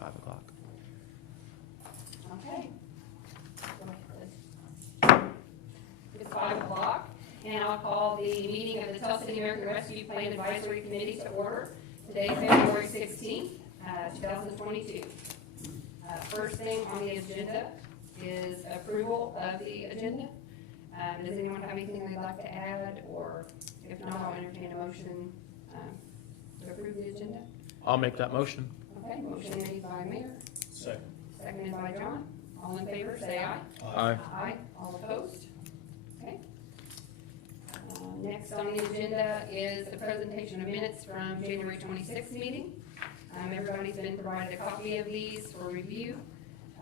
5 o'clock. Okay. It's 5 o'clock, and I'll call the meeting of the Tell City American Rescue Plan Advisory Committee to order. Today, February 16th, 2022. First thing on the agenda is approval of the agenda. Does anyone have anything they'd like to add, or if not, I'll entertain a motion to approve the agenda. I'll make that motion. Okay, motion made by Mayor, Second. seconded by John. All in favor, say aye. Aye. Aye. All opposed? Okay. Next on the agenda is the presentation of minutes from January 26th meeting. Everybody's been provided a copy of these for review.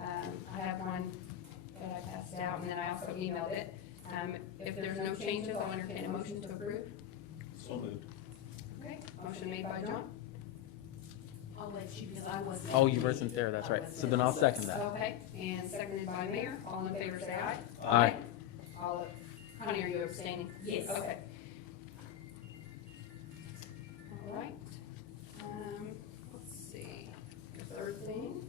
I have one that I passed out, and then I also emailed it. If there's no changes, I'll entertain a motion to approve. So moved. Okay, motion made by John. I'll let you, because I wasn't. Oh, you wasn't there, that's right. So then I'll second that. Okay, and seconded by Mayor. All in favor, say aye. Aye. All, Connie, are you abstaining? Yes. Okay. All right. Let's see. The third thing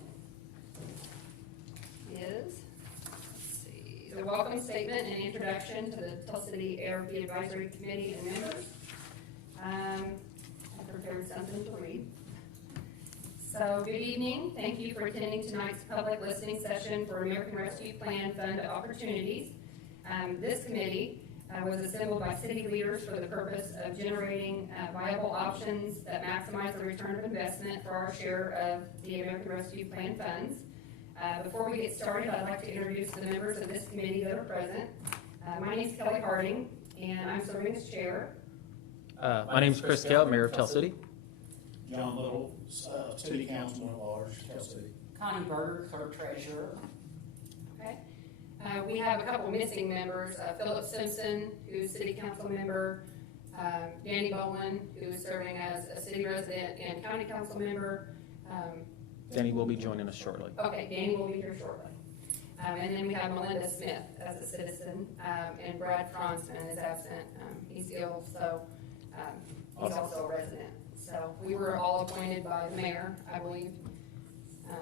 is, let's see, the welcome statement and introduction to the Tell City ARPA Advisory Committee and members. I prepared something to read. So, good evening. Thank you for attending tonight's public listening session for American Rescue Plan Fund opportunities. This committee was assembled by city leaders for the purpose of generating viable options that maximize the return of investment for our share of the American Rescue Plan funds. Before we get started, I'd like to introduce the members of this committee that are present. My name is Kelly Harding, and I'm serving as chair. My name's Chris Kell, Mayor of Tell City. John Little, City Councilman at Large, Tell City. Connie Berger, clerk treasurer. Okay. We have a couple missing members, Philip Simpson, who's city council member, Danny Bowen, who's serving as a city resident and county council member. Danny will be joining us shortly. Okay, Danny will be here shortly. And then we have Melinda Smith as a citizen, and Brad Fronsman is absent. He's ill, so he's also a resident. So we were all appointed by the mayor, I believe, to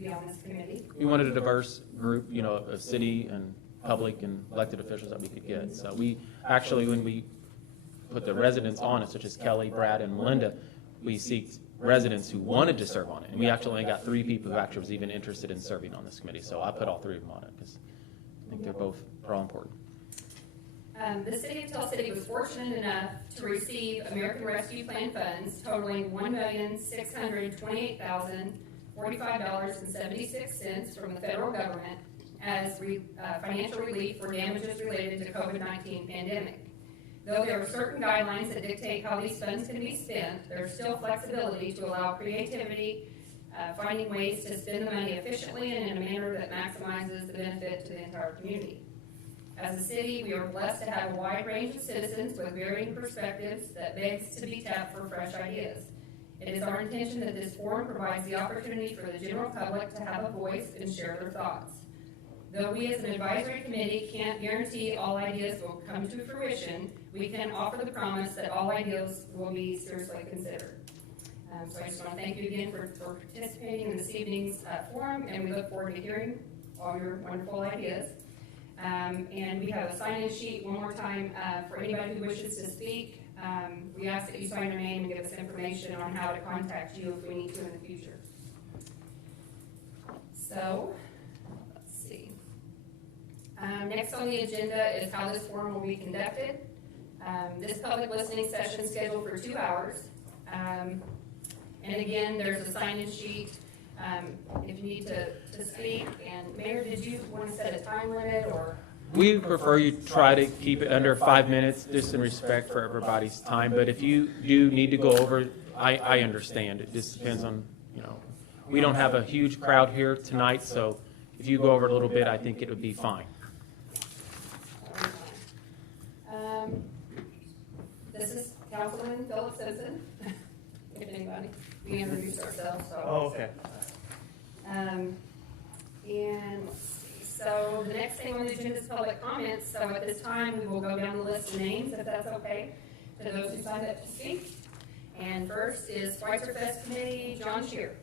be on this committee. We wanted a diverse group, of city and public and elected officials that we could get. So we actually, when we put the residents on it, such as Kelly, Brad, and Melinda, we seeked residents who wanted to serve on it. And we actually only got 3 people who actually was even interested in serving on this committee. So I put all 3 of them on it because I think they're all important. The city of Tell City was fortunate enough to receive American Rescue Plan funds totaling $1,628,045.76 from the federal government as financial relief for damages related to COVID-19 pandemic. Though there are certain guidelines that dictate how these funds can be spent, there's still flexibility to allow creativity, finding ways to spend the money efficiently and in a manner that maximizes the benefit to the entire community. As a city, we are blessed to have a wide range of citizens with varying perspectives that begs to be tapped for fresh ideas. It is our intention that this forum provides the opportunity for the general public to have a voice and share their thoughts. Though we as an advisory committee can't guarantee all ideas will come to fruition, we can offer the promise that all ideas will be seriously considered. So I just want to thank you again for participating in this evening's forum, and we look forward to hearing all your wonderful ideas. And we have a sign-in sheet one more time for anybody who wishes to speak. We ask that you sign your name and give us information on how to contact you if we need to in the future. So, let's see. Next on the agenda is how this forum will be conducted. This public listening session is scheduled for 2 hours. And again, there's a sign-in sheet if you need to speak. And Mayor, did you want to set a time limit, or? We prefer you try to keep it under 5 minutes, just in respect for everybody's time. But if you do need to go over, I understand. It just depends on, we don't have a huge crowd here tonight, so if you go over a little bit, I think it would be fine. This is Councilman Philip Simpson. If anybody, we introduced ourselves. So. Oh, okay. And let's see. So the next thing on the agenda is public comments. So at this time, we will go down the list of names, if that's okay, to those who signed up to speak. And first is Schweitzer Fest Committee, John Shear.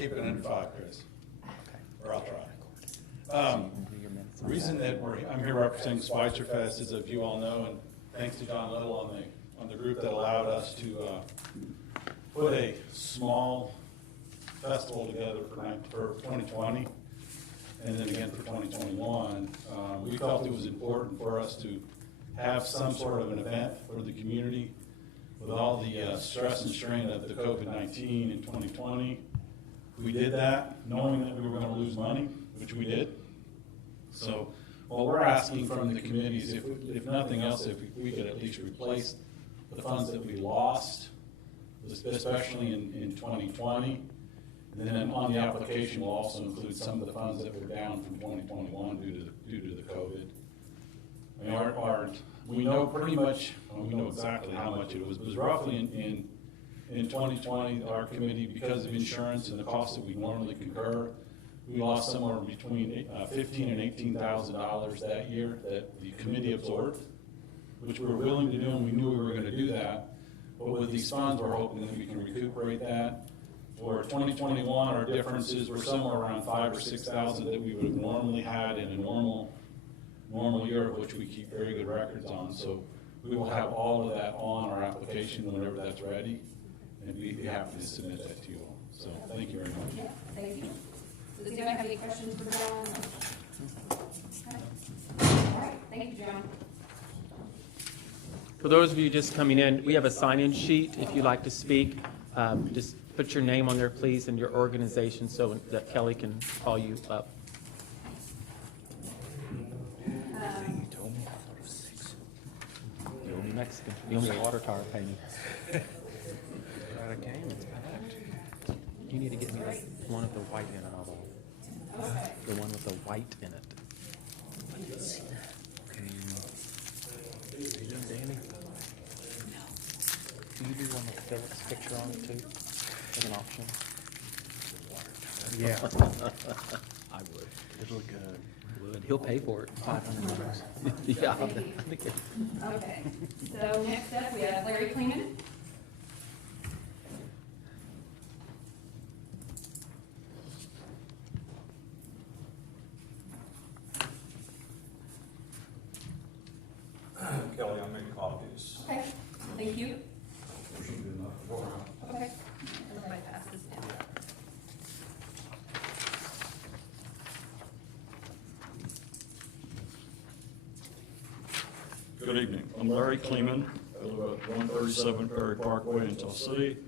keep it under 5, Chris. Or I'll try. So you can do your minutes The on reason that. that I'm here representing Schweitzer Fest is, as you all know, and thanks to John Little on the group that allowed us to put a small festival together for 2020, and then again for 2021. We felt it was important for us to have some sort of an event for the community with all the stress and strain of the COVID-19 in 2020. We did that knowing that we were going to lose money, which we did. So what we're asking from the committee is, if nothing else, if we could at least replace the funds that we lost, especially in 2020. And then on the application, we'll also include some of the funds that were down from 2021 due to the COVID. I mean, we know pretty much, well, we know exactly how much it was. It was roughly in 2020, our committee, because of insurance and the costs that we normally concur, we lost somewhere between $15,000 and $18,000 that year that the committee absorbed, which we were willing to do, and we knew we were going to do that. But with these funds, we're hoping that we can recuperate that. For 2021, our differences were somewhere around $5,000 or $6,000 that we would have normally had in a normal year, of which we keep very good records on. So we will have all of that on our application whenever that's ready, and we'd be happy to submit that to you all. So thank you very much. Yeah, thank you. Does anyone have any questions for John? Okay. All right, thank you, John. For those of you just coming in, we have a sign-in sheet. If you'd like to speak, just put your name on there, please, and your organization so that Kelly can call you up. The only Mexican, the only water tower painting. You need to get me like one with the white in it, although. Okay. The one with the white in it. Danny? Do you do one with Philip's picture on it too, as an option? Yeah. I would. It'll look good. Would. He'll pay for it, $500. Yeah. Thank you. Okay, so next up, we have Larry Kleeman. Kelly, I made copies. Okay, thank you. There should be enough for her. Okay. Everybody pass this down. Good evening. I'm Larry Kleeman. I live at 137 Perry Parkway in Tell City,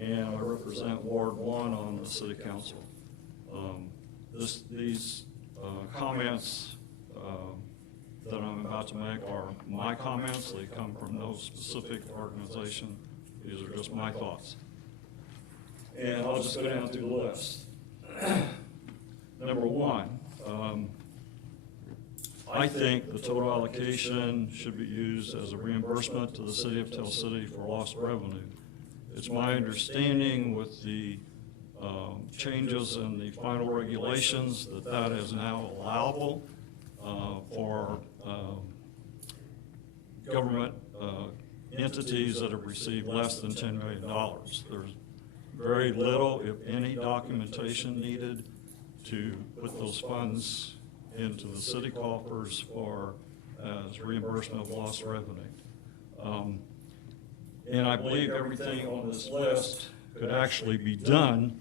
and I represent Ward 1 on the City Council. These comments that I'm about to make are my comments. They come from no specific organization. These are just my thoughts. And I'll just go down through the list. Number one, I think the total allocation should be used as a reimbursement to the city of Tell City for lost revenue. It's my understanding with the changes in the final regulations that is now allowable for government entities that have received less than $10 million. There's very little, if any, documentation needed to put those funds into the city coffers for as reimbursement of lost revenue. And I believe everything on this list could actually be done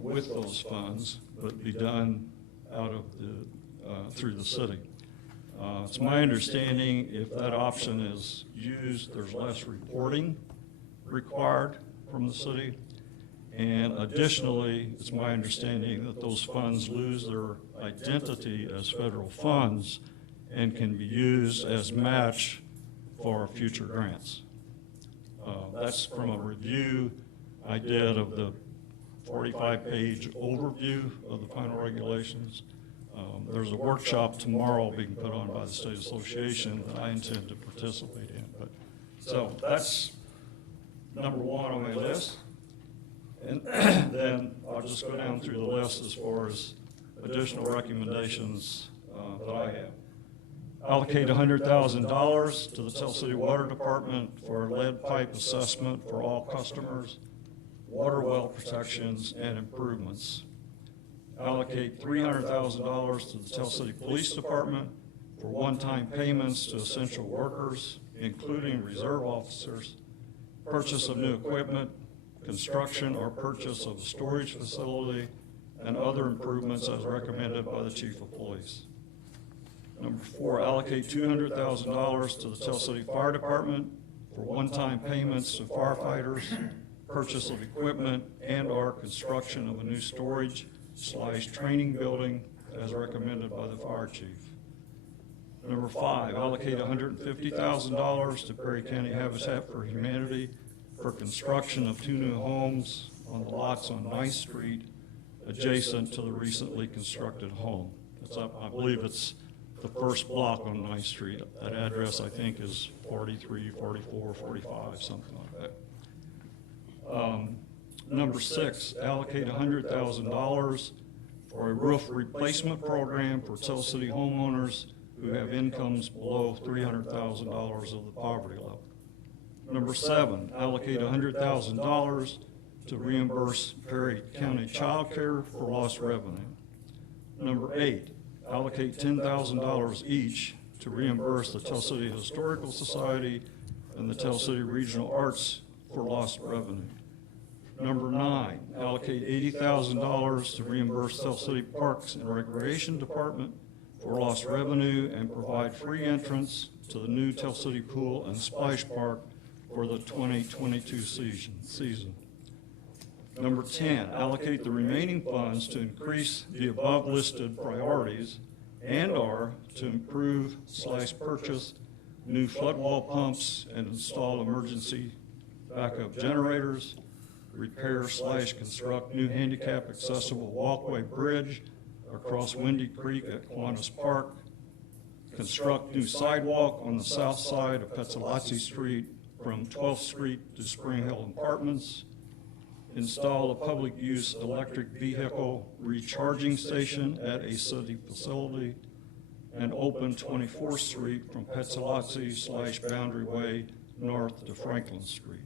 with those funds, but be done out of the through the city. It's my understanding if that option is used, there's less reporting required from the city. And additionally, it's my understanding that those funds lose their identity as federal funds and can be used as match for future grants. That's from a review I did of the 45-page overview of the final regulations. There's a workshop tomorrow being put on by the State Association that I intend to participate in. So that's number one on my list. And then I'll just go down through the list as far as additional recommendations that I have. Allocate $100,000 to the Tell City Water Department for lead pipe assessment for all customers. water well protections, and improvements. Allocate $300,000 to the Tell City Police Department for one-time payments to essential workers, including reserve officers, purchase of new equipment, construction or purchase of a storage facility, and other improvements as recommended by the Chief of Police. Number 4, allocate $200,000 to the Tell City Fire Department for one-time payments to firefighters, purchase of equipment, and/or construction of a new storage/training building as recommended by the fire chief. Number 5, allocate $150,000 to Perry County Habitat for Humanity for construction of 2 new homes on the lots on 9th Street adjacent to the recently constructed home. It's up, I believe it's the first block on 9th Street. That address, I think, is 43, 44, 45, something like that. Number 6, allocate $100,000 for a roof replacement program for Tell City homeowners who have incomes below $300,000 of the poverty level. Number 7, allocate $100,000 to reimburse Perry County Child Care for lost revenue. Number 8, allocate $10,000 each to reimburse the Tell City Historical Society and the Tell City Regional Arts for lost revenue. Number 9, allocate $80,000 to reimburse Tell City Parks and Recreation Department for lost revenue and provide free entrance to the new Tell City Pool and Splash Park for the 2022 season. Number 10, allocate the remaining funds to increase the above listed priorities and/or to improve/purchase new flood wall pumps and install emergency backup generators, repair/construct new handicap accessible walkway bridge across Windy Creek at Kiwanis Park, construct new sidewalk on the south side of Petsalazzi Street from 12th Street to Spring Hill Apartments, install a public use electric vehicle recharging station at a city facility, and open 24th Street from Petsalazzi/Boundary Way north to Franklin Street.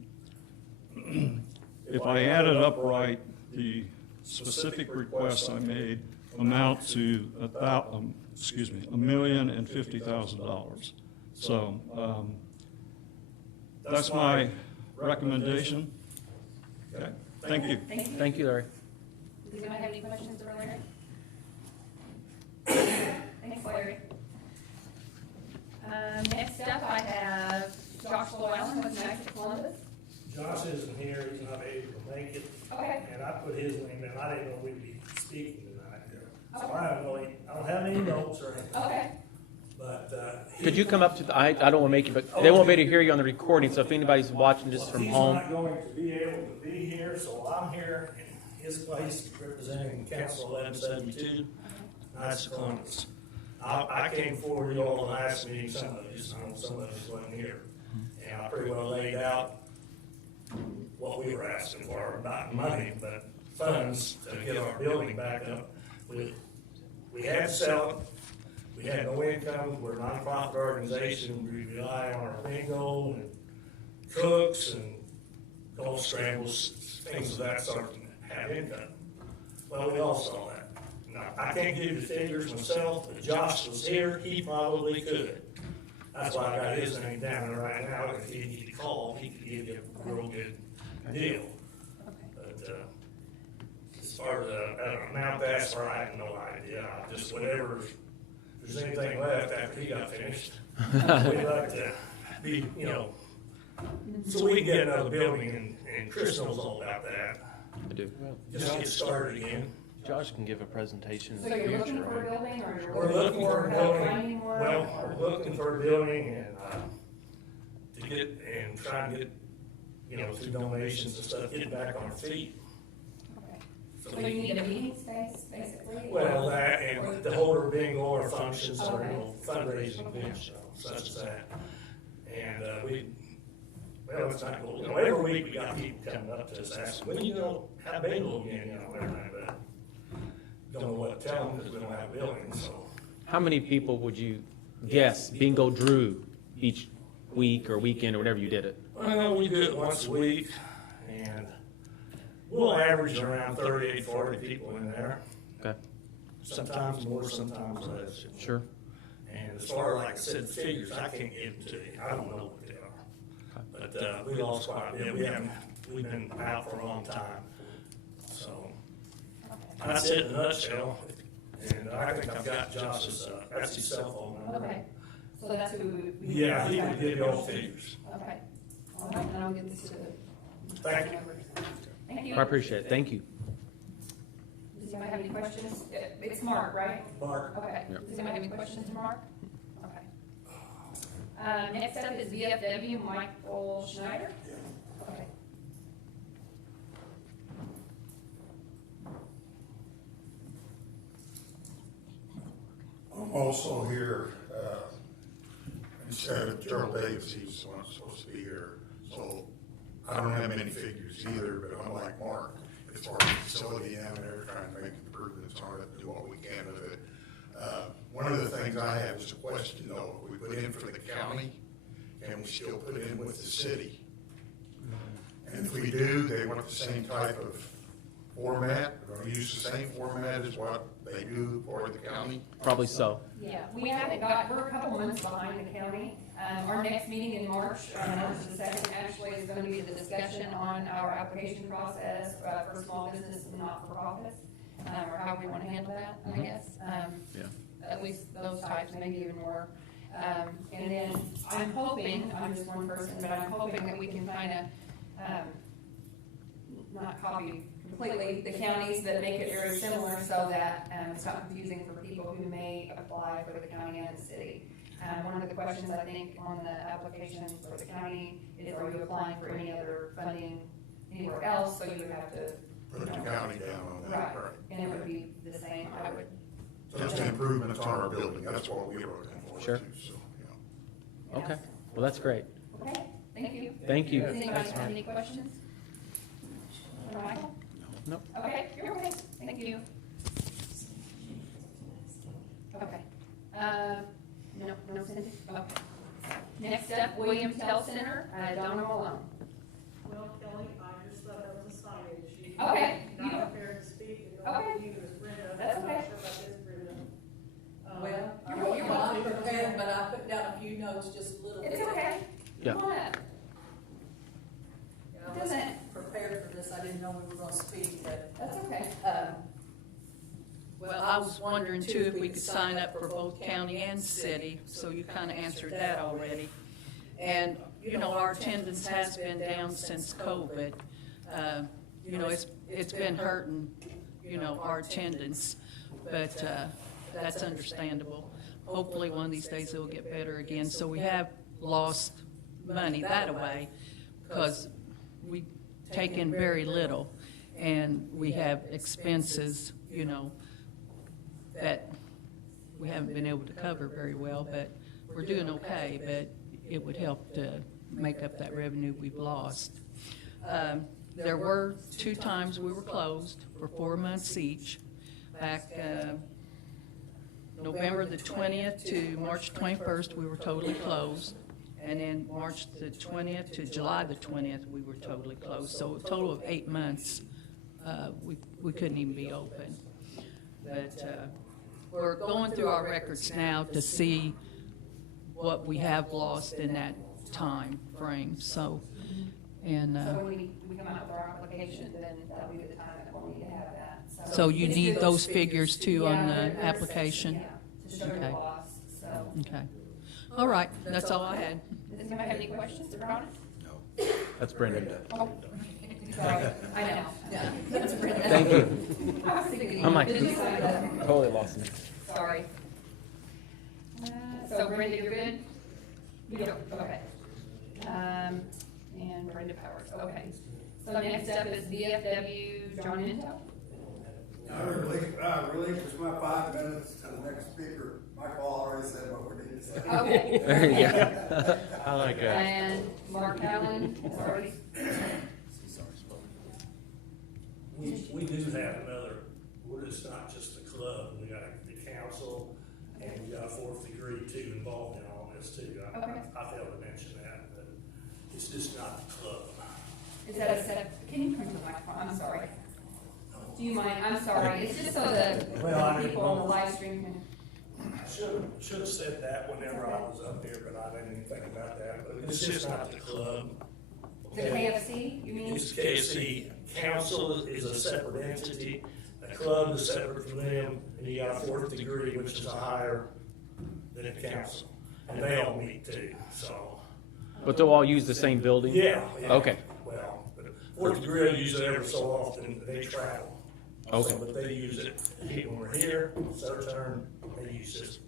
If I added up right, the specific requests I made amount to $1,050,000. So that's my recommendation. Okay, thank you. Thank you, Larry. Does anyone have any questions for Larry? Thanks, Larry. Next up, I have Josh Llewellyn with Magic Columbus. Josh isn't here, he's not able to make it, Okay. and I put his name in, I didn't know we'd be speaking tonight. So I don't have any notes or anything, Okay. but, Could you come up to the, I don't want to make you, but they won't be able to hear you on the recording, so if anybody's watching just from home. He's not going to be able to be here, so I'm here in his place representing Council 1172, Knights of Columbus. I came forward to you all the last meeting, some of you wasn't here, and I pretty well laid out what we were asking for, not money, but funds to get our building back up. We had to sell it, we had no income, we're a nonprofit organization, we rely on our bingo and cooks and golf scrambles, things of that sort to have income. Well, we all saw that. Now, I can't give you the figures myself, but Josh was here, he probably could. That's why I got his name down there right now. If he needed to call, he could give you a real good deal. But as far as the amount that's for, I have no idea. Just whatever, if there's anything left after he got finished, we'd like to be, so we can get another building, and Chris knows all about that. I do. Just get started again. Josh can give a presentation in So the you're looking future, for a right? building, or you're We're looking for a finding building, work? well, we're looking for a building and, to get, and try and get, through donations and stuff, get back on our feet. Okay. So you need a meeting space, basically? Well, that, and to hold our bingo or functions or, fundraising events, such as that. And, it's not cool, every week we got people coming up to us asking, when you gonna have bingo again, everything, but don't know what to tell them because we don't have a building, so. How many people would you guess bingo drew each week or weekend or whenever you did it? Well, we do it once a week, and we'll average around 38, 40 people in there. Okay, Sometimes more, sometimes less. sure. And as far as, like I said, the figures, I can't give them to you. I don't know what they are. But we lost quite a bit. We've been out for a long time. So that's it in a nutshell. And I think I've got Josh's, that's his cell phone number. Okay, so that's who we. Yeah, he would give you all the figures. Okay, all right, and I'll get this to the. Thank you. Thank you. I appreciate it, thank you. Does anybody have any questions? It's Mark, right? Mark. Okay, Yep. does anybody have any questions for Mark? Okay. Next up is VFW, Michael Schneider. Okay. I'm also here, instead of Gerald Davis, he was the one supposed to be here. So I don't have many figures either, but unlike Mark, as far as facility and they're trying to make improvements on it, do what we can with it. One of the things I have is a question though, if we put in for the county, can we still put in with the city? And if we do, they want the same type of format, or use the same format as what they do for the county? Probably so. Yeah, we haven't got, we're a couple months behind the county. Our next meeting in March, March the 2nd, actually is going to be the discussion on our application process for small business and not-for-profits, or how we want to handle that, I guess. Yeah. At least those types, maybe even more. And then I'm hoping, I'm just one person, but I'm hoping that we can kind of, not copy completely the counties, but make it very similar so that it's not confusing for people who may apply for the county and the city. One of the questions I think on the application for the county is, are you applying for any other funding anywhere else? So you would have to. Put the county down on that, Right, and it would be the same, I would. Just improvements on our building, that's what we were looking for. Sure. too, So, yeah. Okay, well, that's great. Okay, thank you. Thank you. Does anybody Thanks, have Mark. any questions? For Michael? Nope. Okay, you're okay, thank you. Okay. No, Cindy? Okay. Next up, Williams Health Center, Donna Malone. Well, Kelly, I just thought that was a side issue. Okay. Not prepared to speak. Okay. You was Brenda. That's I'm not okay. sure about this, Brenda. You're You're welcome. not prepared, but I put down a few notes, just a little bit. It's okay. Yeah. Come on up. I Doesn't- wasn't prepared for this, I didn't know we were gonna speak, but, That's okay. Well, I was wondering too if we could sign up for both county and city, so you kind of answered that already. And, you know, our attendance has been down since COVID. You know, it's been hurting, you know, our attendance, but that's understandable. Hopefully one of these days it'll get better again. So we have lost money that way because we take in very little and we have expenses, you know, that we haven't been able to cover very well, but we're doing okay, but it would help to make up that revenue we've lost. There were 2 times we were closed for 4 months each, back November the 20th to March 21st, we were totally closed. And then March the 20th to July the 20th, we were totally closed. So a total of 8 months, we couldn't even be open. But we're going through our records now to see what we have lost in that time frame, so, and, So when we come out with our application, then that'll be the time that we'll need to have that. so you It's need good. those figures too on Yeah, the there's- application? Yeah, to show the Okay. loss, so. Okay. All right, that's all I had. Does anybody have any questions about it? That's Brenda. Oh, sorry, I know. That's Brenda. Thank you. I was thinking, I'm like, did you sign that? totally lost me. Sorry. So Brenda, you're good? Yeah, okay. And Brenda Powers, okay. So next up is VFW, John Minto. I relinquish my 5 minutes to the next speaker. Michael already said what we need to say. Okay. There you go. I like that. And Mark Allen, has already. We do have another, we're just not just the club, we got the council, and we got a 4th degree too involved in all this too. Okay. I failed to mention that, but it's just not the club. Is that a set, can you turn the microphone, I'm sorry. Do you mind, I'm sorry, it's just so the Well, I people on the live stream can. Should have said that whenever I was up here, but I didn't even think about that, but it's just not the club. The KFC, you mean? It's KFC, council is a separate entity, a club is separate from them, and you got a fourth degree, which is higher than the council, and they all meet too, so. But they'll all use the same building? Yeah. Okay. Well, but fourth degree will use it every so often, they travel. Okay. So, but they use it, when we're here, it's their turn, they use it,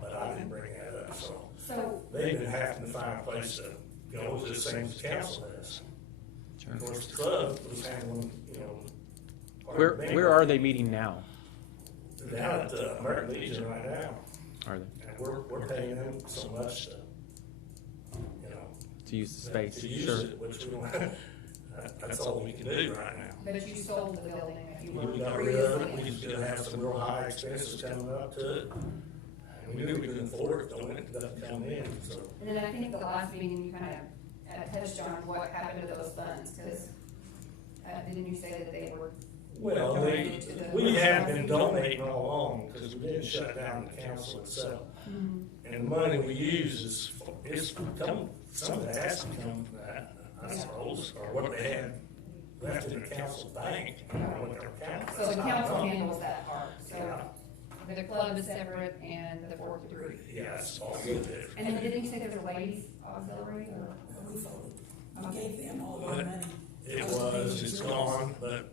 but I didn't bring that up, so. So, They've been having to find a place to go to the same as council is. Sure. Of course, the club was handling, you know. part Where, of the where are they meeting now? They're down at the American Legion right now, Are they? and we're paying them so much to, you know. To use the space? To use Sure. it, which we don't, that's all we can do right now. but you sold the building if you were. We got rid of it, we was gonna have some real high expenses coming up to it. And we knew we couldn't afford it, though, when it doesn't come in, so. And then I think the last meeting, you kind of touched on what happened to those funds, because, didn't you say that they were? Well, donated to the- we have been donating all along, because we didn't shut down the council itself. Mhm. And the money we use is come, some of it has to come from that, I suppose, or what they had left in the council bank, I don't know what their account was. So the I don't council know. handles that part, so Yeah. the club is separate and the fourth degree. Yeah, it's all good there. And then didn't you say there's a ladies auxiliary or? We gave them all of our But money. it's gone, but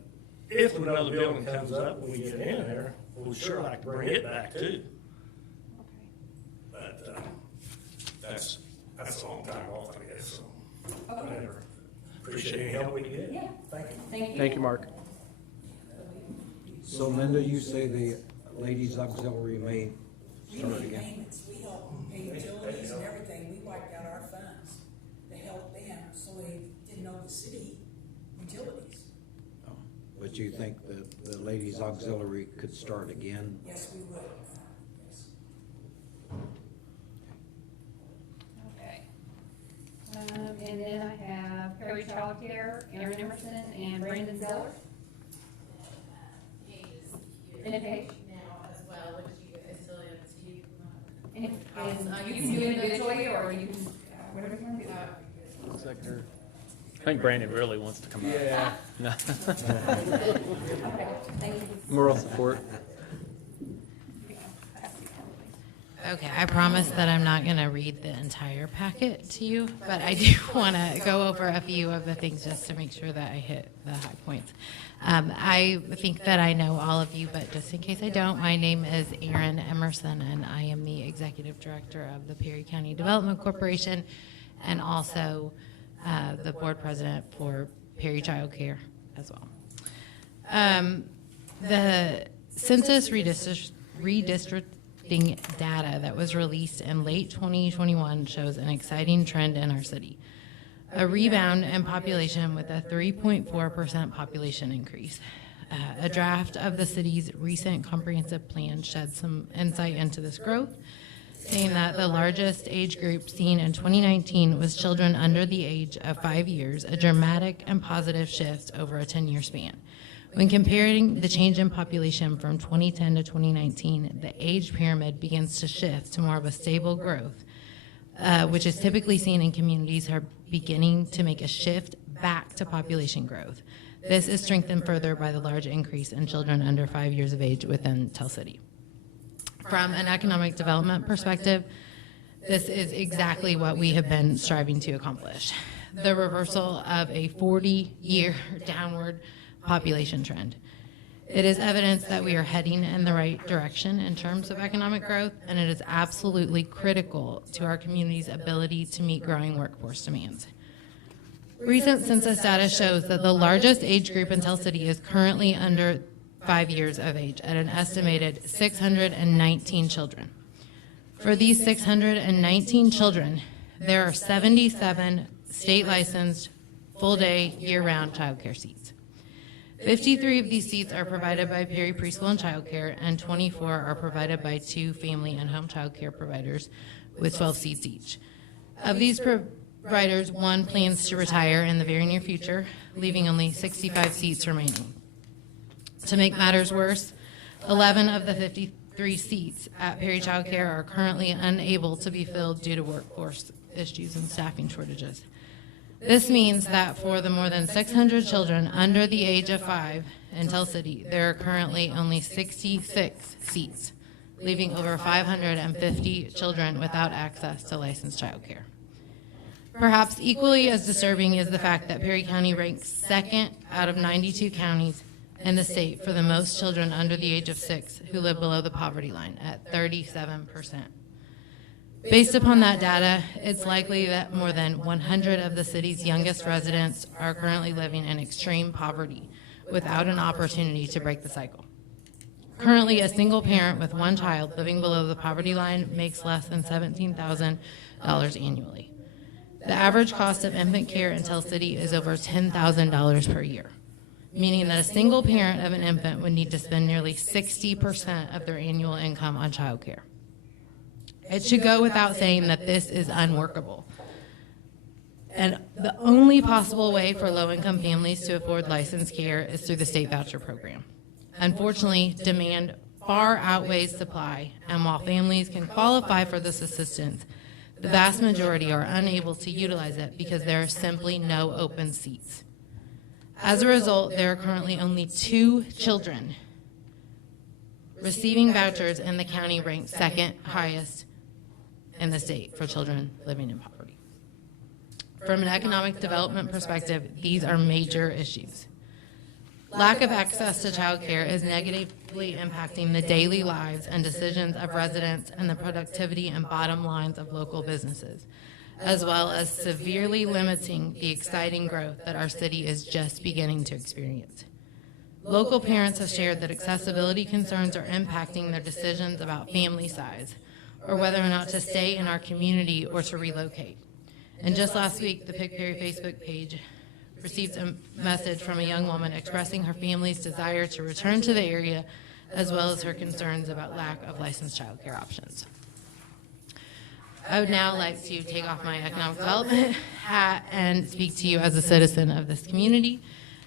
if another building comes up and we get in there, we'd sure like to bring it back too. But, that's a long time off, I guess, so, whatever. Appreciate any help we can get. Yeah. Thank you. Thank you. Thank you, Mark. So Linda, you say the ladies auxiliary may We start made again? payments, we helped pay utilities and everything, we wiped out our funds to help them, so they didn't owe the city utilities. Oh, but you think that the ladies auxiliary could start again? Yes, we would. Yes. Okay. And then I have Perry Childcare, Aaron Emerson, and Brandon Zeller. And a page. Now as well, which you guys still have to see. And you can do individually, or you can, whatever you want to do. Looks like her. I think Brandon really wants to come out. Yeah. No. Okay, thank you. Moral support. Okay, I promise that I'm not going to read the entire packet to you, but I do want to go over a few of the things just to make sure that I hit the high points. I think that I know all of you, but just in case I don't, my name is Erin Emerson, and I am the Executive Director of the Perry County Development Corporation, and also the Board President for Perry Child Care as well. The census redistricting data that was released in late 2021 shows an exciting trend in our city. A rebound in population with a 3.4% population increase. A draft of the city's recent comprehensive plan sheds some insight into this growth, saying that the largest age group seen in 2019 was children under the age of 5 years, a dramatic and positive shift over a 10-year span. When comparing the change in population from 2010 to 2019, the age pyramid begins to shift to more of a stable growth, which is typically seen in communities that are beginning to make a shift back to population growth. This is strengthened further by the large increase in children under 5 years of age within Tell City. From an economic development perspective, this is exactly what we have been striving to accomplish. The reversal of a 40-year downward population trend. It is evidence that we are heading in the right direction in terms of economic growth, and it is absolutely critical to our community's ability to meet growing workforce demands. Recent census data shows that the largest age group in Tell City is currently under 5 years of age at an estimated 619 children. For these 619 children, there are 77 state-licensed, full-day, year-round childcare seats. 53 of these seats are provided by Perry Preschool and Childcare, and 24 are provided by 2 family and home childcare providers with 12 seats each. Of these riders, one plans to retire in the very near future, leaving only 65 seats remaining. To make matters worse, 11 of the 53 seats at Perry Child Care are currently unable to be filled due to workforce issues and staffing shortages. This means that for the more than 600 children under the age of 5 in Tell City, there are currently only 66 seats, leaving over 550 children without access to licensed childcare. Perhaps equally as disturbing is the fact that Perry County ranks second out of 92 counties in the state for the most children under the age of 6 who live below the poverty line at 37%. Based upon that data, it's likely that more than 100 of the city's youngest residents are currently living in extreme poverty without an opportunity to break the cycle. Currently, a single parent with one child living below the poverty line makes less than $17,000 annually. The average cost of infant care in Tell City is over $10,000 per year, meaning that a single parent of an infant would need to spend nearly 60% of their annual income on childcare. It should go without saying that this is unworkable. And the only possible way for low-income families to afford licensed care is through the state voucher program. Unfortunately, demand far outweighs supply, and while families can qualify for this assistance, the vast majority are unable to utilize it because there are simply no open seats. As a result, there are currently only 2 children receiving vouchers, and the county ranked second highest in the state for children living in poverty. From an economic development perspective, these are major issues. Lack of access to child care is negatively impacting the daily lives and decisions of residents and the productivity and bottom lines of local businesses, as well as severely limiting the exciting growth that our city is just beginning to experience. Local parents have shared that accessibility concerns are impacting their decisions about family size, or whether or not to stay in our community or to relocate. And just last week, the Pick Perry Facebook page received a message from a young woman expressing her family's desire to return to the area, as well as her concerns about lack of licensed child care options. I would now like to take off my economic development hat and speak to you as a citizen of this community,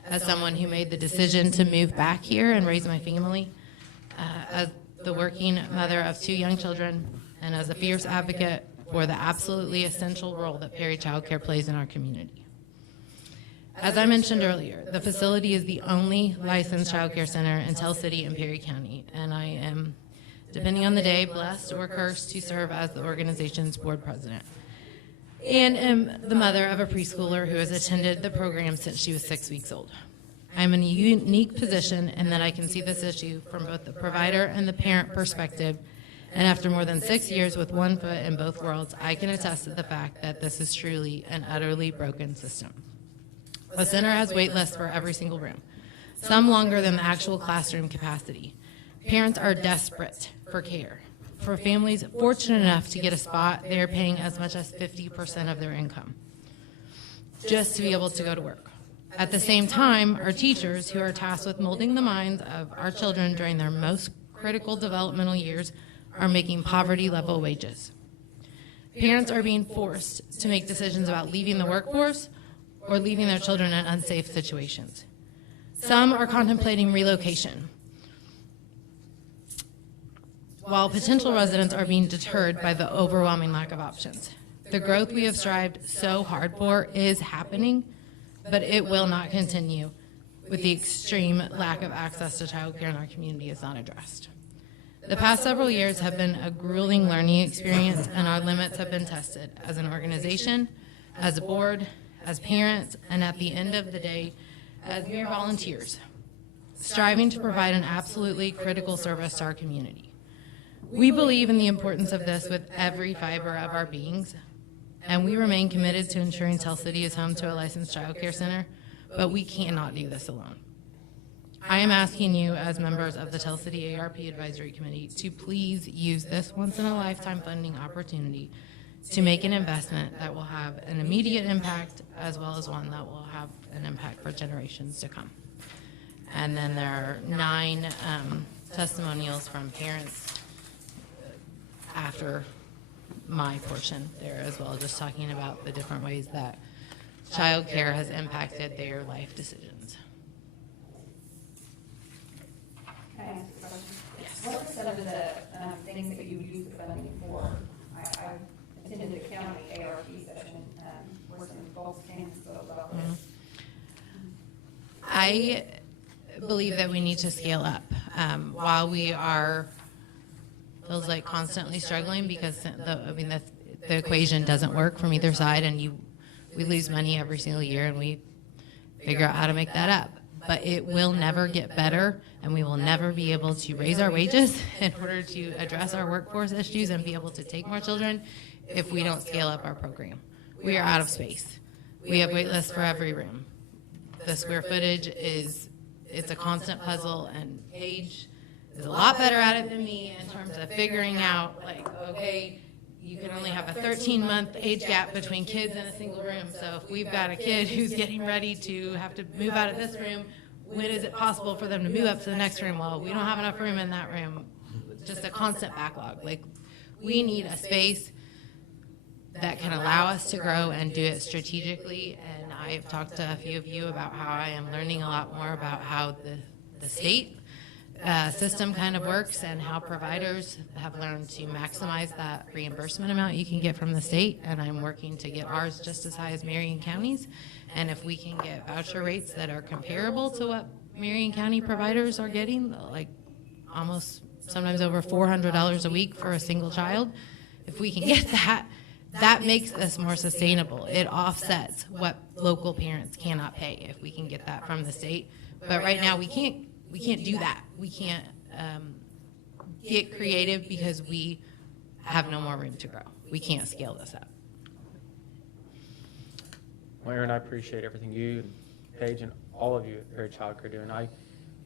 as someone who made the decision to move back here and raise my family, as the working mother of 2 young children, and as a fierce advocate for the absolutely essential role that Perry Child Care plays in our community. As I mentioned earlier, the facility is the only licensed child care center in Tell City and Perry County, and I am, depending on the day, blessed or cursed to serve as the organization's board president, and am the mother of a preschooler who has attended the program since she was 6 weeks old. I'm in a unique position in that I can see this issue from both the provider and the parent perspective, and after more than 6 years with one foot in both worlds, I can attest to the fact that this is truly an utterly broken system. The center has wait lists for every single room, some longer than the actual classroom capacity. Parents are desperate for care. For families fortunate enough to get a spot, they are paying as much as 50% of their income just to be able to go to work. At the same time, our teachers, who are tasked with molding the minds of our children during their most critical developmental years, are making poverty-level wages. Parents are being forced to make decisions about leaving the workforce or leaving their children in unsafe situations. Some are contemplating relocation, while potential residents are being deterred by the overwhelming lack of options. The growth we have strived so hard for is happening, but it will not continue with the extreme lack of access to child care in our community is not addressed. The past several years have been a grueling learning experience, and our limits have been tested as an organization, as a board, as parents, and at the end of the day, as mere volunteers, striving to provide an absolutely critical service to our community. We believe in the importance of this with every fiber of our beings, and we remain committed to ensuring Tell City is home to a licensed child care center, but we cannot do this alone. I am asking you, as members of the Tell City ARP Advisory Committee, to please use this once-in-a-lifetime funding opportunity to make an investment that will have an immediate impact, as well as one that will have an impact for generations to come. And then there are 9 testimonials from parents after my portion there as well, just talking about the different ways that childcare has impacted their life decisions. Can I ask a question? Yes. What are some of the things that you use the funding for? I attended a county ARP session where some folks came and spoke about this. I believe that we need to scale up. While we are, feels like constantly struggling because the equation doesn't work from either side, and we lose money every single year, and we figure out how to make that up. But it will never get better, and we will never be able to raise our wages in order to address our workforce issues and be able to take more children if we don't scale up our program. We are out of space. We have wait lists for every room. The square footage it's a constant puzzle, and Paige is a lot better at it than me in terms of figuring out, like, okay, you can only have a 13-month age gap between kids in a single room. So if we've got a kid who's getting ready to have to move out of this room, when is it possible for them to move up to the next room? Well, we don't have enough room in that room. Just a constant backlog. Like, we need a space that can allow us to grow and do it strategically. And I've talked to a few of you about how I am learning a lot more about how the state system kind of works and how providers have learned to maximize that reimbursement amount you can get from the state. And I'm working to get ours just as high as Marion County's. And if we can get voucher rates that are comparable to what Marion County providers are getting, like almost sometimes over $400 a week for a single child, if we can get that, that makes us more sustainable. It offsets what local parents cannot pay if we can get that from the state. But right now we can't do that. We can't get creative because we have no more room to grow. We can't scale this up. Aaron, I appreciate everything you and Paige and all of you at Fair Childcare do. And I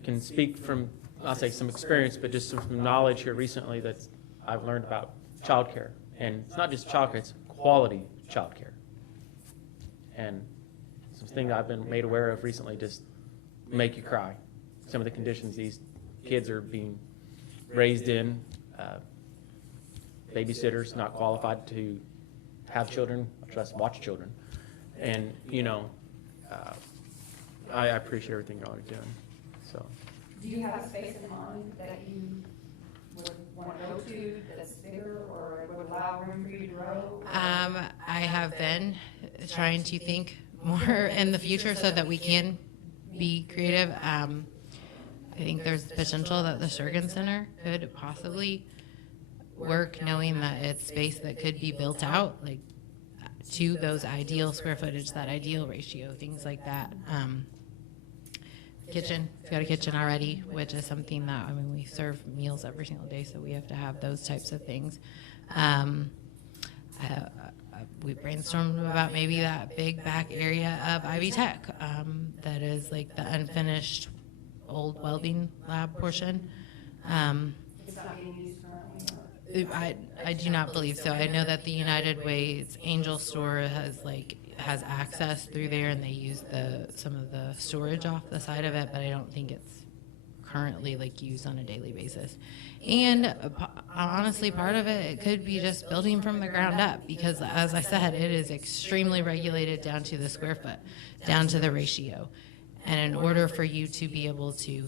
can speak from, I'll say some experience, but just some knowledge here recently that I've learned about childcare. And it's not just childcare, it's quality childcare. And some things I've been made aware of recently just make you cry. Some of the conditions these kids are being raised in, babysitters not qualified to have children, much less watch children. And, you know, I appreciate everything y'all are doing. So. Do you have a space in mind that you would want to go to that's bigger or would allow room for you to grow? I have been trying to think more in the future so that we can be creative. I think there's potential that the Sturgeon Center could possibly work, knowing that it's space that could be built out, like to those ideal square footage, that ideal ratio, things like that. Kitchen, we've got a kitchen already, which is something that, I mean, we serve meals every single day, so we have to have those types of things. We brainstormed about maybe that big back area of Ivy Tech that is like the unfinished old welding lab portion. It's not being used currently? I do not believe so. I know that the United Way's Angel Store has access through there, and they use some of the storage off the side of it, but I don't think it's currently like used on a daily basis. And honestly, part of it could be just building from the ground up, because as I said, it is extremely regulated down to the square foot, down to the ratio. And in order for you to be able to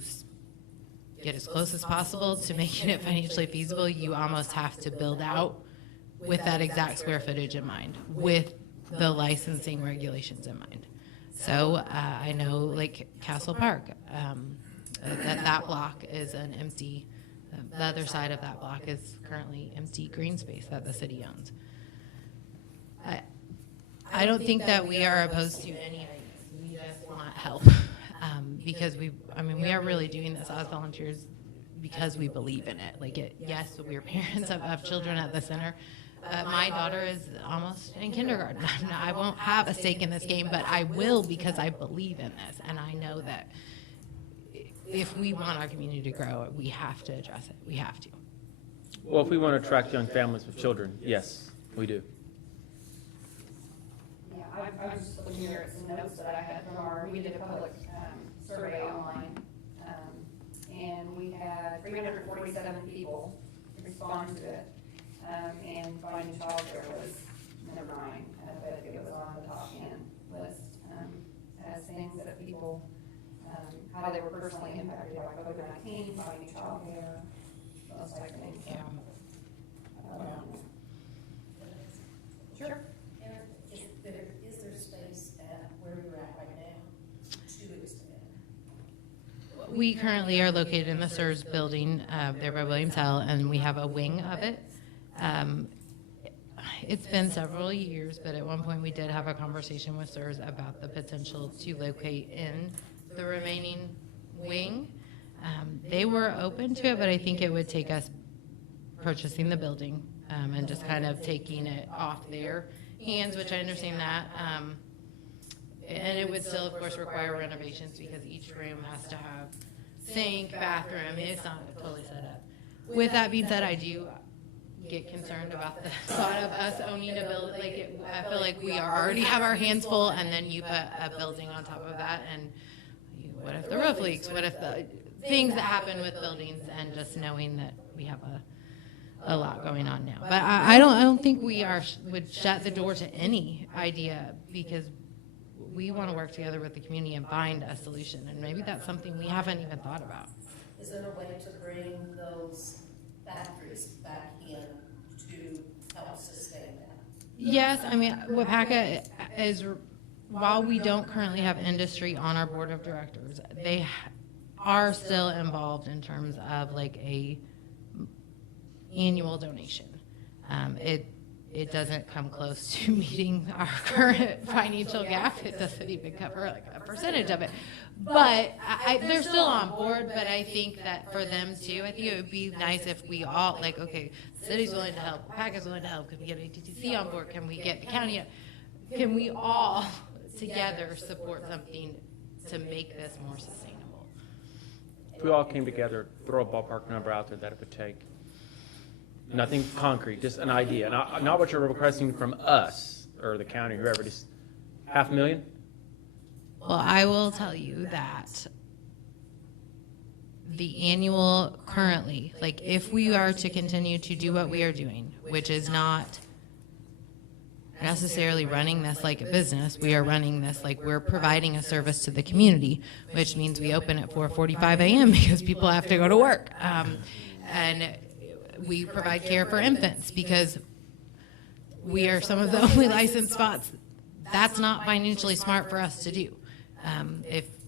get as close as possible to making it financially feasible, you almost have to build out with that exact square footage in mind, with the licensing regulations in mind. So I know like Castle Park, that block is an empty, the other side of that block is currently empty green space that the city owns. I don't think that we are opposed to any of these. We just want help. Because we are really doing this as volunteers because we believe in it. Yes, we're parents of children at the center. My daughter is almost in kindergarten. I won't have a stake in this game, but I will because I believe in this. And I know that if we want our community to grow, we have to address it. We have to. Well, if we want to attract young families with children, yes, we do. Yeah, I was just looking here at some notes that I had from we did a public survey online, and we had 347 people respond to it. and finding childcare was number 9, but it was on the top 10 list, as things that people, how they were personally impacted by COVID-19, finding childcare, those type of things. Yeah. Sure. Is there space at where you're at right now to expand? We currently are located in the SERS building there by Williams Hill, and we have a wing of it. It's been several years, but at one point we did have a conversation with SERS about the potential to locate in the remaining wing. They were open to it, but I think it would take us purchasing the building and just kind of taking it off their hands, which I understand that. And it would still, of course, require renovations because each room has to have sink, bathroom. It's not totally set up. With that being said, I do get concerned about the thought of us owning a building. I feel like we already have our hands full, and then you put a building on top of that. And what if the roof leaks? What if the things that happen with buildings? And just knowing that we have a lot going on now. But I don't think we would shut the door to any idea, because we want to work together with the community and find a solution. And maybe that's something we haven't even thought about. Is there a way to bring those factories back in to help sustain that? Yes, I mean, WPACA is, while we don't currently have industry on our board of directors, they are still involved in terms of like a annual donation. It doesn't come close to meeting our current financial gap. It doesn't even cover like a percentage of it. But they're still on board, but I think that for them too, I think it would be nice if we all, like, okay, the city's willing to help, PAC is willing to help, can we get ATTC on board, can we get the county, can we all together support something to make this more sustainable? If we all came together, throw a ballpark number out there that it would take. Nothing concrete, just an idea. Not what you're requesting from us or the county, whoever, just $500,000? Well, I will tell you that the annual currently, like if we are to continue to do what we are doing, which is not necessarily running this like a business, we are running this like we're providing a service to the community, which means we open at 4:45 a.m. because people have to go to work. And we provide care for infants because we are some of the only licensed spots. That's not financially smart for us to do.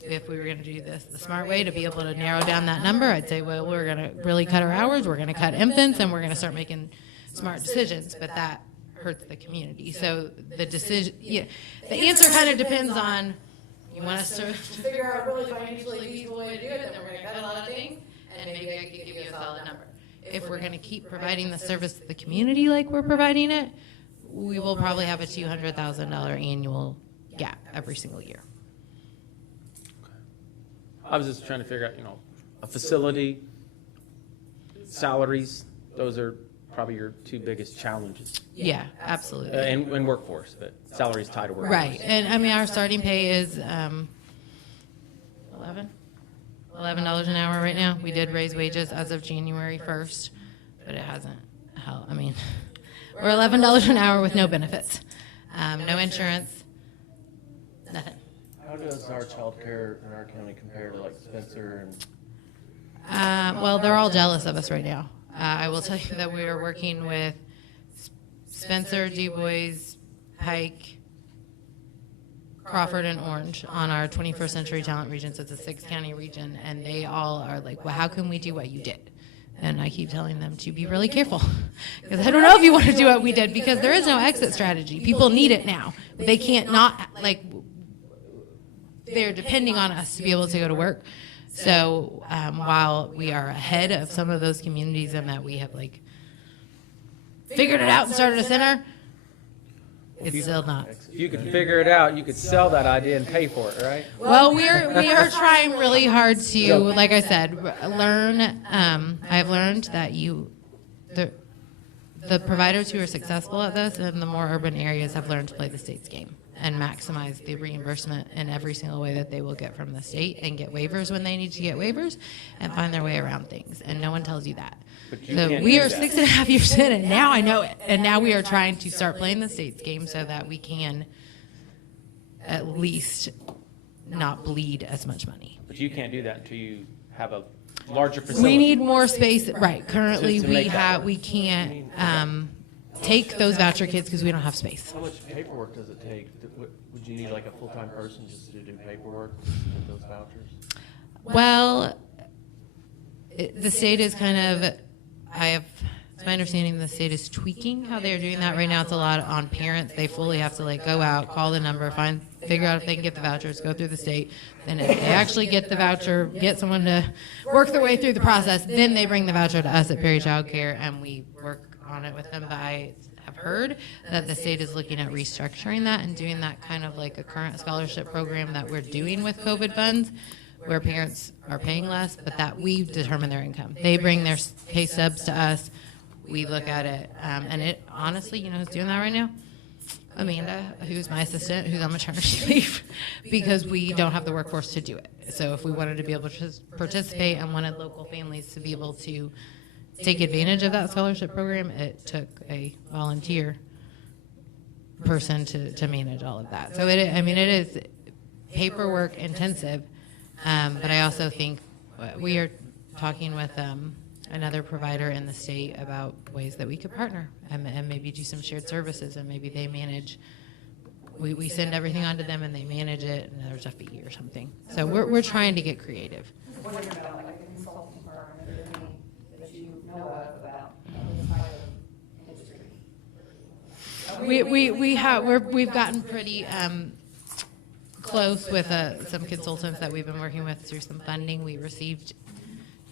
If we were going to do this the smart way to be able to narrow down that number, I'd say, well, we're going to really cut our hours, we're going to cut infants, and we're going to start making smart decisions. But that hurts the community. So the decision, the answer kind of depends on, you want us to figure out a really financially feasible way to do it, then we're going to cut a lot of things, and maybe I could give you a solid number. If we're going to keep providing the service to the community like we're providing it, we will probably have a $200,000 annual gap every single year. I was just trying to figure out, a facility, salaries, those are probably your two biggest challenges. Yeah, absolutely. And workforce, but salaries tied to workforce. Right, and I mean, our starting pay is $11 an hour right now. We did raise wages as of January 1st, but it hasn't helped. I mean, we're $11 an hour with no benefits, no insurance, nothing. How does our child care in our county compare to like Spencer and? Well, they're all jealous of us right now. I will tell you that we are working with Spencer, DuBois, Pike, Crawford, and Orange on our 21st Century Talent Region. So it's a 6-county region, and they all are like, well, how can we do what you did? And I keep telling them to be really careful, because I don't know if you want to do what we did, because there is no exit strategy. People need it now. They can't not, like, they're depending on us to be able to go to work. So while we are ahead of some of those communities in that we have like figured it out and started a center, it's still not. If you could figure it out, you could sell that idea and pay for it, right? Well, we are trying really hard to, like I said, learn. I've learned that the providers who are successful at this in the more urban areas have learned to play the state's game. and maximize the reimbursement in every single way that they will get from the state and get waivers when they need to get waivers and find their way around things. And no one tells you that. So we are 6.5 years in, and now I know it. And now we are trying to start playing the state's game so that we can at least not bleed as much money. But you can't do that until you have a larger facility. We need more space, right? Currently, To make that work. we can't take those voucher kids because we don't have space. How much paperwork does it take? Would you need like a full-time person just to do paperwork with those vouchers? Well, the state is kind of, it's my understanding the state is tweaking how they're doing that right now. It's a lot on parents. They fully have to like go out, call the number, figure out if they can get the vouchers, go through the state. Then if they actually get the voucher, get someone to work their way through the process, then they bring the voucher to us at Perry Child Care and we work on it with them. But I have heard that the state is looking at restructuring that and doing that kind of like a current scholarship program that we're doing with COVID funds, where parents are paying less, but that we determine their income. They bring their pay stubs to us. We look at it, and it honestly, you know who's doing that right now? Amanda, who's my assistant, who's on maternity leave, because we don't have the workforce to do it. So if we wanted to be able to participate and wanted local families to be able to take advantage of that scholarship program, it took a volunteer person to manage all of that. So it is paperwork intensive, but I also think we are talking with another provider in the state about ways that we could partner and maybe do some shared services, and maybe they manage. We send everything onto them and they manage it, and there's a fee or something. So we're trying to get creative. What about like a consulting firm or anything that you know of about this type of industry? We've gotten pretty close with some consultants that we've been working with through some funding we received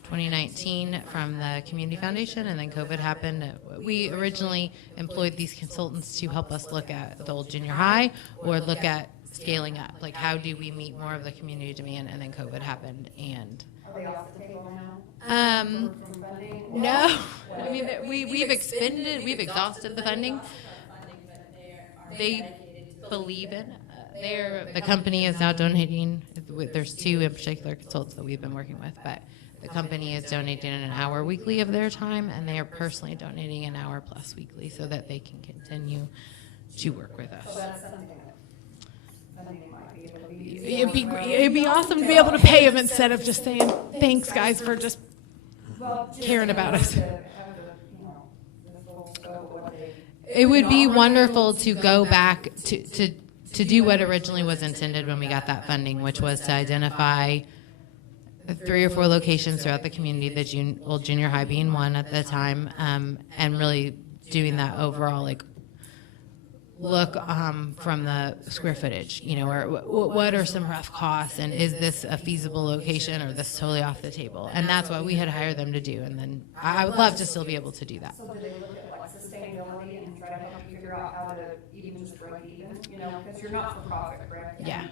2019 from the Community Foundation, and then COVID happened. We originally employed these consultants to help us look at the old junior high or look at scaling up, like how do we meet more of the community demand, and then COVID happened. And Are they off the table now? From funding? no, I mean we've exhausted the funding. They believe in. The company is now donating. There's two in particular consultants that we've been working with, but the company is donating an hour weekly of their time, and they are personally donating an hour plus weekly so that they can continue to work with us. So that's something that funding might be able to be. It'd be awesome to be able to pay them instead of just saying, thanks guys for just caring about us. It would be wonderful to go back to do what originally was intended when we got that funding, which was to identify 3 or 4 locations throughout the community, the old junior high being one at the time, and really doing that overall look from the square footage, or what are some rough costs, and is this a feasible location, or this totally off the table? And that's what we had hired them to do, and then I would love to still be able to do that. So do they look at like sustainability and try to help you figure out how to even just break even, because you're not for profit, correct? Yeah.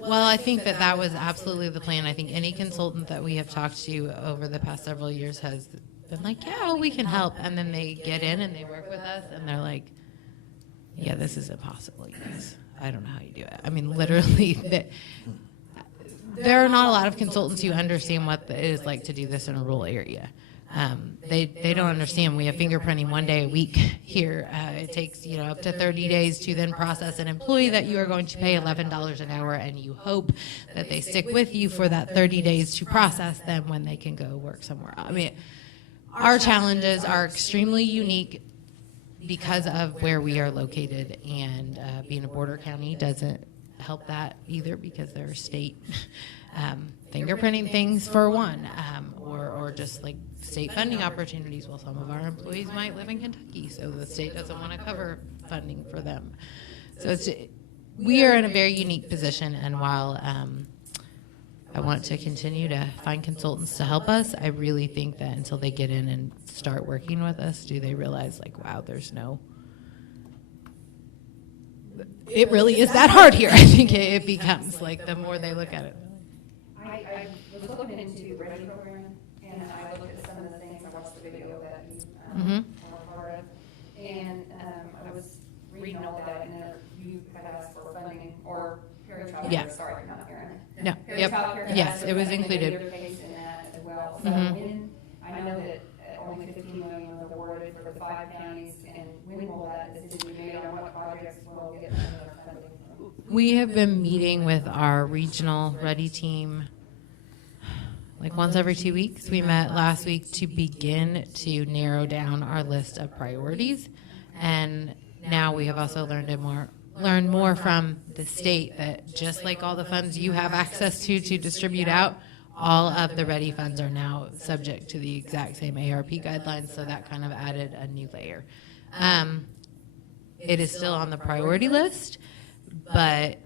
Well, I think that was absolutely the plan. I think any consultant that we have talked to over the past several years has been like, yeah, well, we can help. And then they get in and they work with us and they're like, yeah, this is impossible, you guys. I don't know how you do it. I mean, literally, there are not a lot of consultants who understand what it is like to do this in a rural area. They don't understand. We have fingerprinting 1 day a week here. It takes up to 30 days to then process an employee that you are going to pay $11 an hour, and you hope that they stick with you for that 30 days to process them when they can go work somewhere. I mean, our challenges are extremely unique because of where we are located, and being a border county doesn't help that either, because there are state fingerprinting things for one, or just like state funding opportunities. Well, some of our employees might live in Kentucky, so the state doesn't want to cover funding for them. So we are in a very unique position, and while I want to continue to find consultants to help us, I really think that until they get in and start working with us, do they realize, like, wow, it really is that hard here. I think it becomes like the more they look at it. I was looking into the Ready program, and I looked at some of the things. I watched the video that you were part of, and I was reading all that, and you had asked for funding, or Harry Child Yeah. Care, sorry, not Aaron. No, Harry yep. Child Care Yes, has it was a included. negative case in that as well. So Mhm. when, I know that only 15 million was awarded for the 5 counties, and when will that decision be made on what projects will get another funding? We have been meeting with our regional ready team like once every 2 weeks. We met last week to begin to narrow down our list of priorities. And now we have also learned more from the state that just like all the funds you have access to distribute out, all of the ready funds are now subject to the exact same ARP guidelines. So that kind of added a new layer. It is still on the priority list, but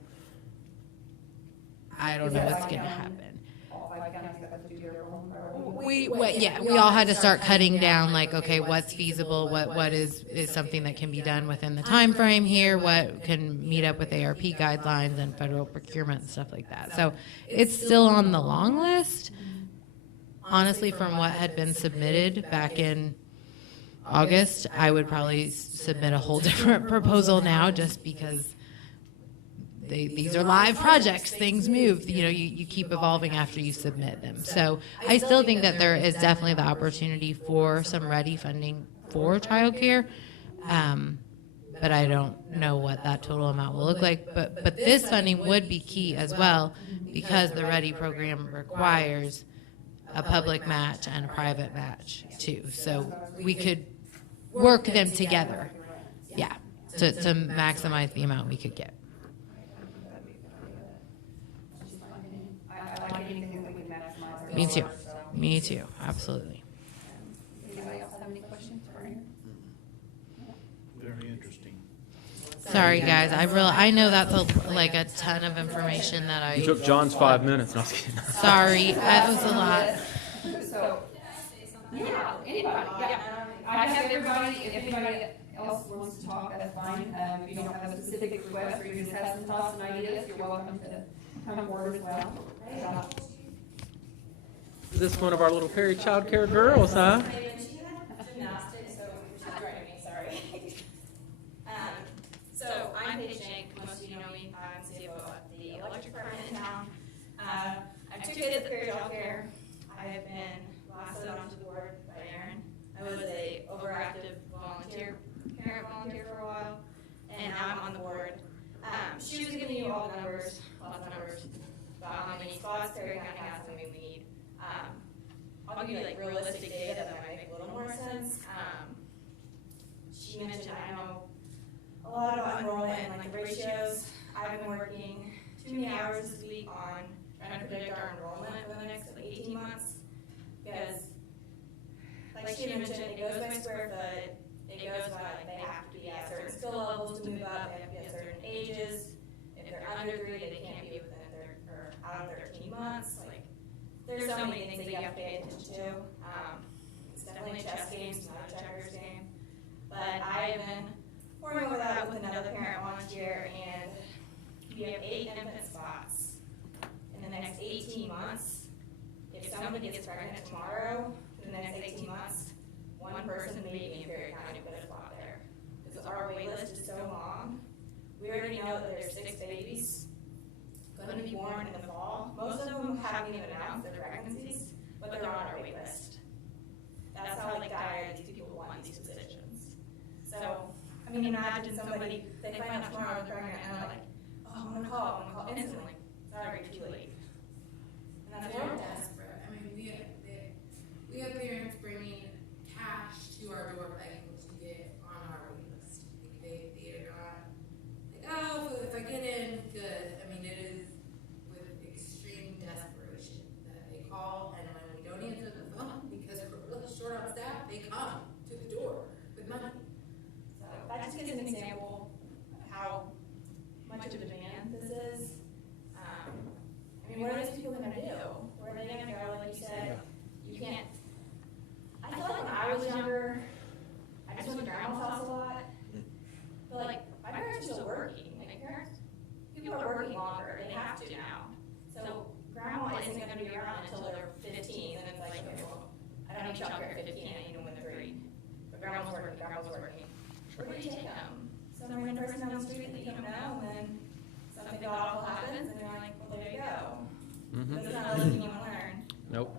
I don't know what's going to happen. All 5 counties have to do their own priority. We all had to start cutting down, like, okay, what's feasible, what is something that can be done within the time frame here, what can meet up with ARP guidelines and federal procurement and stuff like that. So it's still on the long list. Honestly, from what had been submitted back in August, I would probably submit a whole different proposal now, just because these are live projects. Things move. You keep evolving after you submit them. So I still think that there is definitely the opportunity for some ready funding for childcare, but I don't know what that total amount will look like. But this funding would be key as well, because the ready program requires a public match and a private match too. So we could work them together, yeah, to maximize the amount we could get. I like anything that we maximize our Me too. dollars, so. Me too. Absolutely. Anybody else have any questions for her? Very interesting. Sorry, guys. I know that's a ton of information that You I. took John's 5 minutes. No, I was kidding. Sorry, that was a lot. So, yeah, anybody, yeah. I have everybody, if anybody else wants to talk, that's fine. If you don't have a specific request, or you just have some thoughts and ideas, you're welcome to come forward as well. Is this one of our little Perry Child Care girls, huh? Gymnastics, so she's right me, sorry. So I'm Paige Shank, most of you know me, I'm CFO at the electric department in town. I have 2 kids at Perry Child Care. I have been lasted onto the board by Erin. I was a overactive parent volunteer for a while, and now I'm on the board. She was giving you all the numbers, lots of numbers, about how many spots Perry County has and we need. I'll give you like realistic data that might make a little more sense. She mentioned, I know a lot about enrollment and like the ratios. I've been working too many hours this week on trying to predict our enrollment for the next 18 months. Because, like she mentioned, it goes by square foot, it goes by like they have to be at certain skill levels to move up, they have to be at certain ages. If they're under 3, they can't be within or out of 13 months. Like, there's so many things that you have to pay attention to. It's definitely a chess game, it's not a checkers game. But I have been working over that with another parent volunteer, and we have 8 infant spots. In the next 18 months, if somebody gets pregnant tomorrow, in the next 18 months, one person may be in Perry County to put a spot there. Because our wait list is so long. We already know that there's 6 babies going to be born in the fall. Most of them haven't even announced their pregnancies, but they're on our wait list. That's how dire these people want these positions. So, I mean, imagine somebody, they find out tomorrow they're pregnant and they're like, oh, I'm going to call instantly. Sorry, too late. And that's They're horrible. desperate. I mean, we have parents bringing cash to our door begging to get on our wait list. They are not like, oh, if I get in, good. I mean, it is with extreme desperation that they call, and when we don't answer the phone because we're really short on staff, they come to the door with money. So that just gives an example of how much of a demand this is. I mean, what are these people going to do? Where are they going to go? Like you said, you can't. I feel like when I was younger, I just went to grandma's house a lot. But like, my parents are still working. Like, people are working longer. They have to now. So grandma isn't going to be around until they're 15, and it's like, okay, well, I don't need childcare at 15, I need them when they're 3. But grandma's working. Where do you take them? So some random person down the street that you don't know, and then something awful happens, and you're like, well, there you go. This is not a lesson you want to learn. Nope.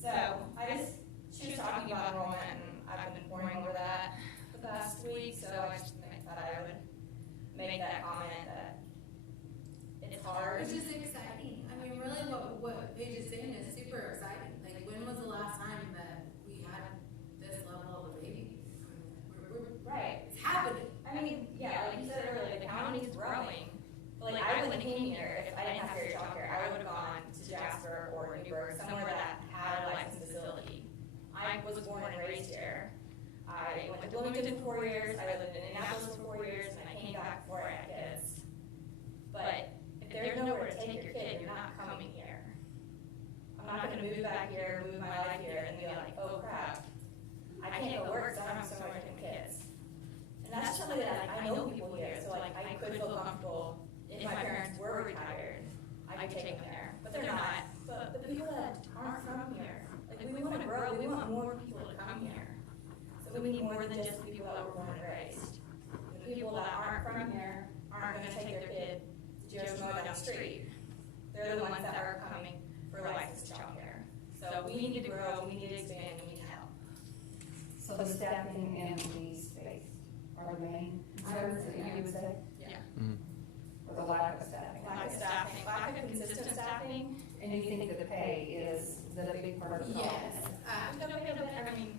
So she was talking about enrollment, and I've been poring over that the past week, so I just thought I would make that comment that it's hard. Which is exciting. I mean, really what Paige is saying is super exciting. Like, when was the last time that we had this level of a baby? Right. It's happening. I mean, yeah, like you said earlier, the county's growing. But like, I wouldn't have came here if I didn't have period childcare. I would have gone to Jasper or Newburgh, somewhere that had a licensed facility. I was born and raised here. I went to Bloomington for 4 years, I lived in Indianapolis for 4 years, and I came back before I had kids. But if there's nowhere to take your kid, you're not coming here. I'm not gonna move back here, move my life here, and be like, oh crap, I can't go work because I don't have somewhere to take my kids. And that's something that I know people here, so like I could feel comfortable if my parents were retired, I could take them there, but they're not. But the people that aren't from here, like we want to grow, we want more people to come here. So we need more than just the people that were born and raised. The people that aren't from here aren't going to take their kid to Joe Schmo down the street. They're the ones that are coming for licensed childcare. So we need to grow, we need to expand, we need help. So the staffing and the space are the main concerns that you would say? Yeah. Or the lack of staffing? Lack of staffing, lack of consistent staffing. And you think that the pay is the big part of the problem? Yes. I mean,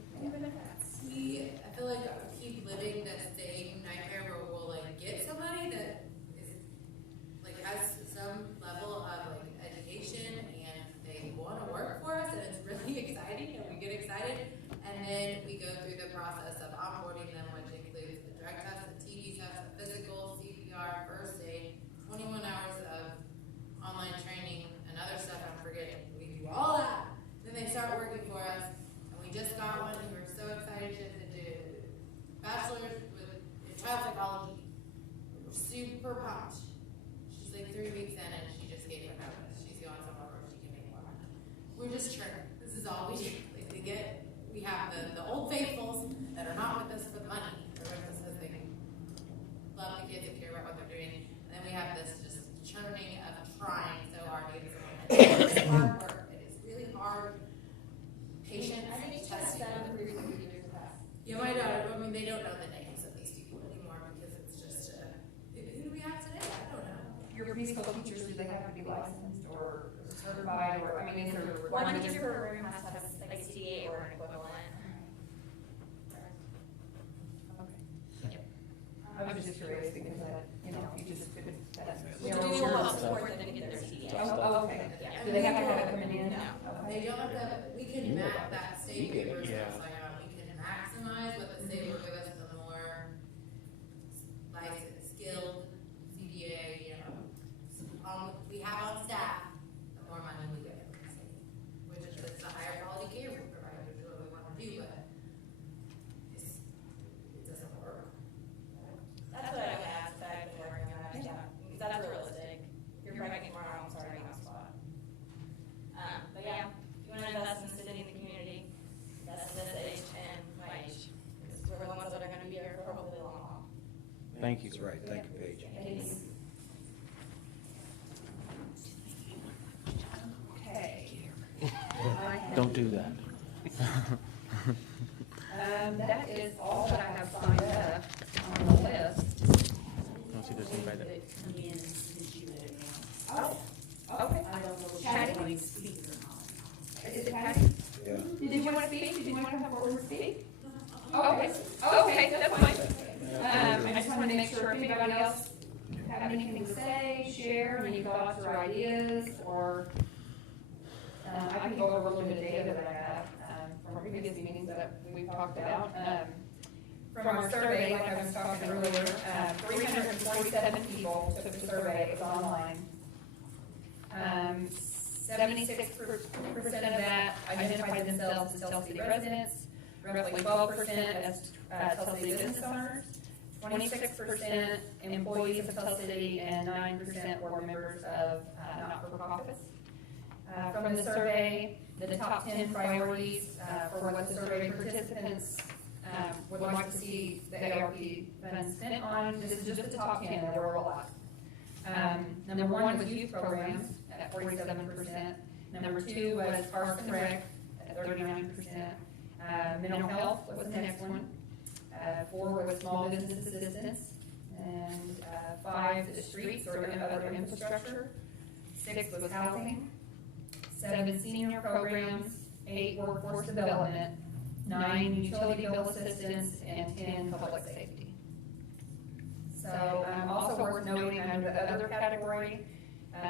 I feel like I keep living that same nightmare where we'll like get somebody that is like has some level of like education and they want to work for us and it's really exciting and we get excited and then we go through the process of onboarding them, which includes the drug test, the TB test, the physical, CPR, first aid, 21 hours of online training and other stuff I'm forgetting. We do all that. Then they start working for us and we just got one and we're so excited to do bachelor's in child psychology. We're super pumped. She's like 3 weeks in and she just gave her notice. She's going somewhere where she can make more money. We're just churning. This is all we do. Like we have the old faithfuls that are not with us for the money. They're with us because they love the kids and care about what they're doing. And then we have this just churning of trying so hard to get someone. It's hard work. It is really hard. Patience. I think that's done through the years past. Yeah, my daughter, I mean, they don't know the names of these people anymore because it's just, who do we have today? I don't know. Your preschool teachers, do they have to be licensed or certified, or, I mean, is there a One requirement? teacher per room has to have like a CA or an equivalent. I was just curious because that, you know, you just couldn't, that's. We do a lot of support them to get their CA. Oh, okay. Yeah. Do they have to have it coming in? No. They don't have to, we can map that state papers, Yeah. we can maximize what the state will give us the more licensed, skilled CDA, you know, we have on staff, the more money we get from the state. Which is, it's a higher quality care we provide, which is what we want to do, but it doesn't work. That's what I would ask that I've been working on. Because that's realistic. If you're pregnant tomorrow, I'm starting on the spot. But yeah, if you want to invest in the city and the community, that's this age and my age. Because we're the ones that are going to be here for hopefully a long haul. Thank you. That's right, thank you, Paige. Okay. Don't do that. That is all that I have signed up on the list. I don't see there's anybody that. Oh, okay. I don't know if Patty? she's speaking or not. Is it Patty? Yeah. Did you want to speak? Did you want to come forward and speak? Okay, okay, that's fine. I just wanted to make sure if anybody else have anything to say, share, any thoughts or ideas, or, I can go over a little bit of data that I have, from previous meetings that we've talked about. From our survey, like I was talking earlier, 347 people took the survey, it was online. 76% of that identified themselves as Tell City residents, roughly 12% as Tell City business owners, 26% employees of Tell City, and 9% were members of not-for-profits. From the survey, the top 10 priorities for what the survey participants would like to see the ARP funds spent on, this is just the top 10, there were a lot. Number 1 was youth programs at 47%. Number 2 was Parks and Rec at 39%. Mental health was the next one. 4 was small business assistance. And 5, the streets or other infrastructure. 6 was housing. 7, senior programs. 8, workforce development. 9, utility bill assistance. And 10, public safety. So also worth noting under the other category,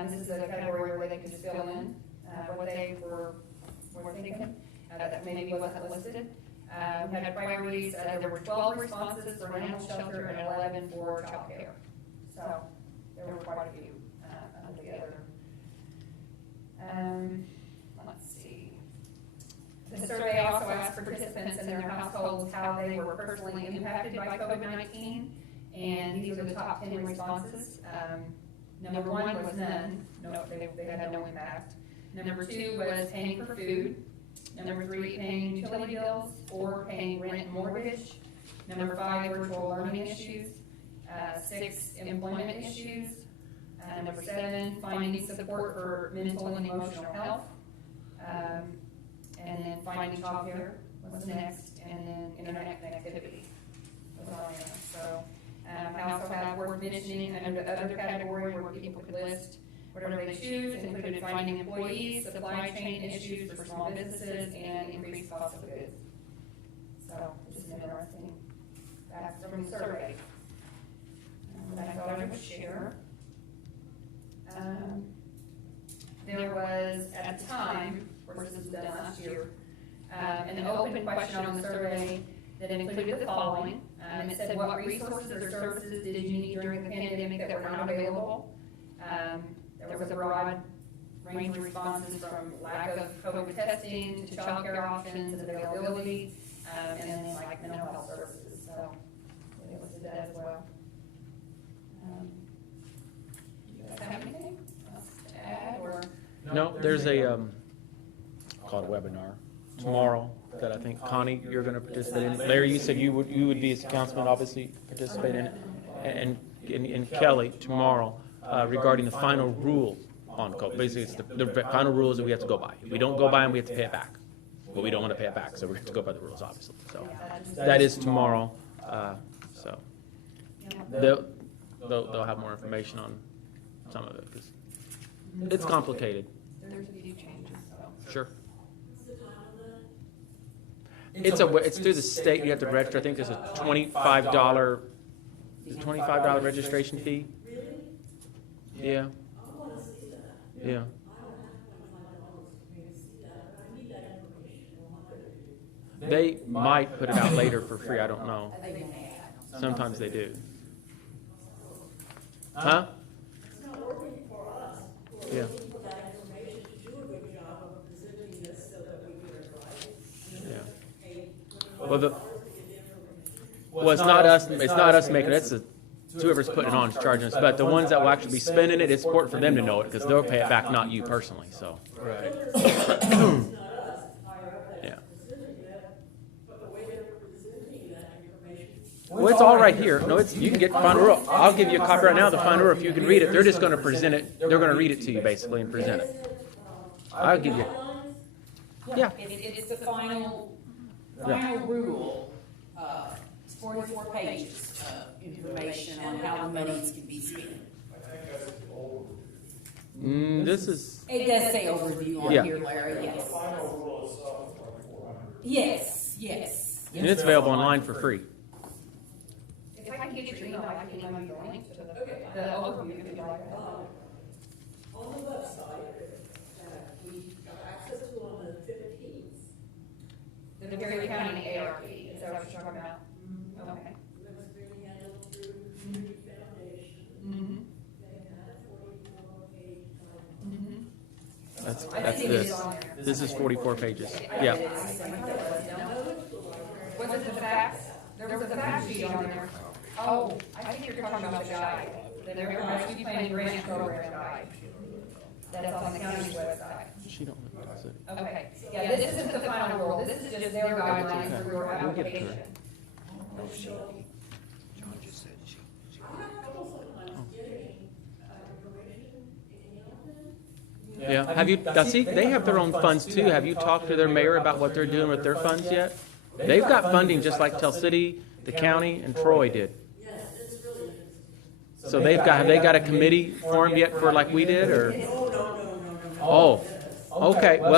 this is a category where they could just fill in what they were thinking that maybe wasn't listed. We had priorities, there were 12 responses for animal shelter and 11 for child care. So there were quite a few together. Let's see. The survey also asked participants in their households how they were personally impacted by COVID-19. And these are the top 10 responses. Number 1 was none. No, they had no impact. Number 2 was paying for food. Number 3, paying utility bills. 4, paying rent and mortgage. Number 5, virtual learning issues. 6, employment issues. Number 7, finding support for mental and emotional health. And then finding child care was next. And then internet connectivity was on there. So. I also have worth mentioning under the other category where people could list whatever they choose, included finding employees, supply chain issues for small businesses, and increased cost of goods. So, just an interesting fact from the survey that I thought I would share. There was, at the time, of course this was done last year, an open question on the survey that included the following. It said, what resources or services did you need during the pandemic that were not available? There was a broad range of responses from lack of COVID testing to child care options and availability, and then like mental health services. So it listed that as well. Do you guys have anything else to add? Or? No, there's a, called a webinar tomorrow that I think, Connie, you're going to participate in. Larry, you said you would be as a councilman, obviously, participate in it. And Kelly, tomorrow, regarding the final rule on COVID. Basically, it's the final rules that we have to go by. If we don't go by them, we have to pay it back. But we don't want to pay it back, so we have to go by the rules, obviously. So that is tomorrow. So they'll have more information on some of it, because it's complicated. There's a few changes, so. Sure. It's through the state. You have to register. I think there's a $25 registration fee. Yeah. Yeah. They might put it out later for free. I don't know. Sometimes they do. Huh? Yeah. Well, it's not us. It's not us making it. It's whoever's putting it on is charging us. But the ones that will actually be spending it, it's important for them to know it because they'll pay it back, not you personally. So. Right. Yeah. Well, it's all right here. No, you can get the final rule. I'll give you a copy right now of the final rule. If you can read it, they're just going to present it. They're going to read it to you basically and present it. I'll give you. Yeah. It's the final rule. It's 44 pages of information on how the monies can be spent. This is. It does say overview on here, Larry. Yes. Yes. And it's available online for free. If I can get your email, I can email you the link to the overview if you'd like that. On the website, we got access to on the 15th. The Perry County ARP, is that what you're talking about? Okay. It was being handled through Community Foundation. They had a 44-page That's this. This is 44 pages. Yeah. Was it the facts? There was a fact sheet on there. Oh, I think you're talking about the guide. The Rescue Plan Grant Program guide. That's on the county's website. She don't know. Okay. Yeah, this isn't the final rule. This is just their guidelines for your application. No, she, John just said she. Yeah, have you, now see, they have their own funds too. Have you talked to their mayor about what they're doing with their funds yet? They've got funding just like Tell City, the county, and Troy did. So have they got a committee formed yet for like we did, or? Oh, okay, well.